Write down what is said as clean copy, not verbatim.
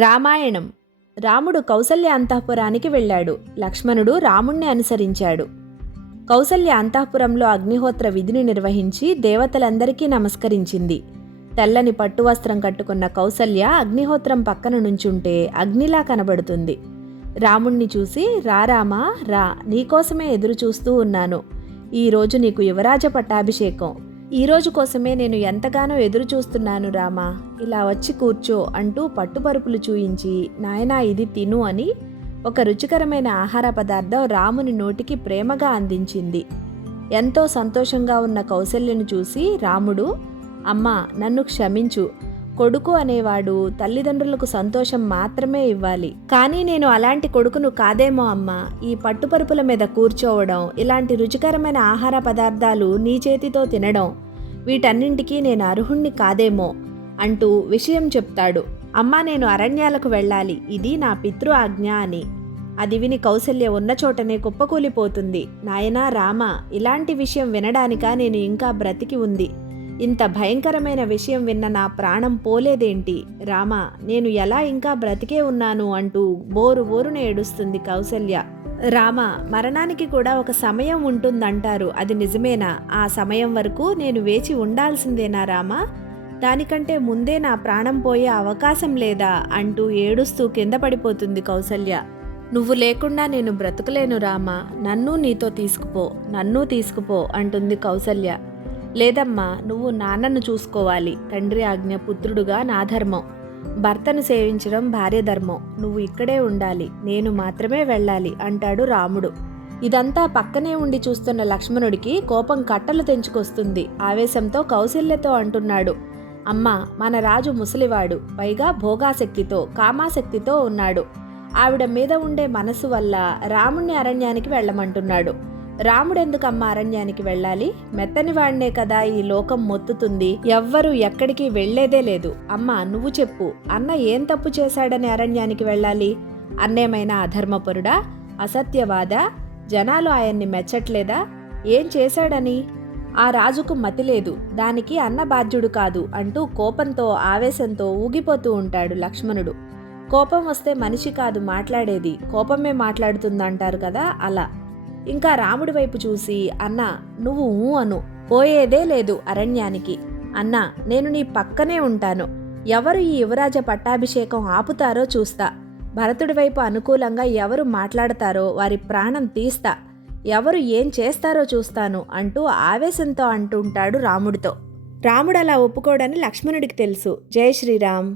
రామాయణం. రాముడు కౌసల్య అంతఃపురానికి వెళ్ళాడు. లక్ష్మణుడు రాముణ్ణి అనుసరించాడు. కౌసల్య అంతఃపురంలో అగ్నిహోత్ర విధిని నిర్వహించి దేవతలందరికీ నమస్కరించింది. తెల్లని పట్టువస్త్రం కట్టుకున్న కౌసల్య అగ్నిహోత్రం పక్కన నుంచుంటే అగ్నిలా కనబడుతుంది. రాముణ్ణి చూసి, రామా రా, నీకోసమే ఎదురు చూస్తూ ఉన్నాను. ఈరోజు నీకు యువరాజ పట్టాభిషేకం. ఈరోజు కోసమే నేను ఎంతగానో ఎదురు చూస్తున్నాను రామా, ఇలా వచ్చి కూర్చో అంటూ పట్టుపరుపులు చూయించి, నాయనా ఇది తిను అని ఒక రుచికరమైన ఆహార పదార్థం రాముని నోటికి ప్రేమగా అందించింది. ఎంతో సంతోషంగా ఉన్న కౌసల్యను చూసి రాముడు, అమ్మా నన్ను క్షమించు, కొడుకు అనేవాడు తల్లిదండ్రులకు సంతోషం మాత్రమే ఇవ్వాలి. కానీ నేను అలాంటి కొడుకును కాదేమో అమ్మా. ఈ పట్టుపరుపుల మీద కూర్చోవడం, ఇలాంటి రుచికరమైన ఆహార పదార్థాలు నీ చేతితో తినడం, వీటన్నింటికీ నేను అర్హుణ్ణి కాదేమో అంటూ విషయం చెప్తాడు. అమ్మా నేను అరణ్యాలకు వెళ్ళాలి, ఇది నా పితృ ఆజ్ఞ అని. అది విని కౌసల్య ఉన్న చోటనే కుప్పకూలిపోతుంది. నాయనా రామ, ఇలాంటి విషయం వినడానికా నేను ఇంకా బ్రతికి ఉంది? ఇంత భయంకరమైన విషయం విన్న నా ప్రాణం పోలేదేంటి? రామా, నేను ఎలా ఇంకా బ్రతికే ఉన్నాను అంటూ బోరున ఏడుస్తుంది కౌసల్య. రామ, మరణానికి కూడా ఒక సమయం ఉంటుందంటారు, అది నిజమేనా? ఆ సమయం వరకు నేను వేచి ఉండాల్సిందేనా రామా? దానికంటే ముందే నా ప్రాణం పోయే అవకాశం లేదా అంటూ ఏడుస్తూ కింద పడిపోతుంది కౌసల్య. నువ్వు లేకుండా నేను బ్రతకలేను రామా, నన్ను తీసుకుపో అంటుంది కౌసల్య. లేదమ్మా, నువ్వు నాన్నను చూసుకోవాలి. తండ్రి ఆజ్ఞ పుత్రుడుగా నా ధర్మం. భర్తను సేవించడం భార్య ధర్మం. నువ్వు ఇక్కడే ఉండాలి, నేను మాత్రమే వెళ్ళాలి అంటాడు రాముడు. ఇదంతా పక్కనే ఉండి చూస్తున్న లక్ష్మణుడికి కోపం కట్టలు తెంచుకొస్తుంది. ఆవేశంతో కౌసల్యతో అంటున్నాడు, అమ్మా మన రాజు ముసలివాడు, పైగా భోగాసక్తితో కామాసక్తితో ఉన్నాడు. ఆవిడ మీద ఉండే మనసు వల్ల రాముణ్ణి అరణ్యానికి వెళ్ళమంటున్నాడు. రాముడెందుకమ్మా అరణ్యానికి వెళ్ళాలి? మెత్తని వాడినే కదా ఈ లోకం మొత్తుతుంది. ఎవ్వరూ ఎక్కడికి వెళ్లేదే లేదు. అమ్మా నువ్వు చెప్పు, అన్న ఏం తప్పు చేశాడని అరణ్యానికి వెళ్ళాలి? అన్నేమైనా అధర్మపరుడా, అసత్యవాదా? జనాలు ఆయన్ని మెచ్చట్లేదా? ఏం చేశాడని? ఆ రాజుకు మతి లేదు, దానికి అన్న బాధ్యుడు కాదు అంటూ కోపంతో ఆవేశంతో ఊగిపోతూ ఉంటాడు లక్ష్మణుడు. కోపం వస్తే మనిషి కాదు మాట్లాడేది, కోపమే మాట్లాడుతుందంటారు కదా, అలా. ఇంకా రాముడి వైపు చూసి, అన్నా నువ్వు అను, పోయేదే లేదు అరణ్యానికి. అన్నా నేను నీ పక్కనే ఉంటాను. ఎవరు ఈ యువరాజ పట్టాభిషేకం ఆపుతారో చూస్తా. భరతుడి వైపు అనుకూలంగా ఎవరు మాట్లాడతారో వారి ప్రాణం తీస్తా. ఎవరు ఏం చేస్తారో చూస్తాను అంటూ ఆవేశంతో అంటుంటాడు రాముడితో. రాముడు అలా ఒప్పుకోడని లక్ష్మణుడికి తెలుసు. జై శ్రీరామ్.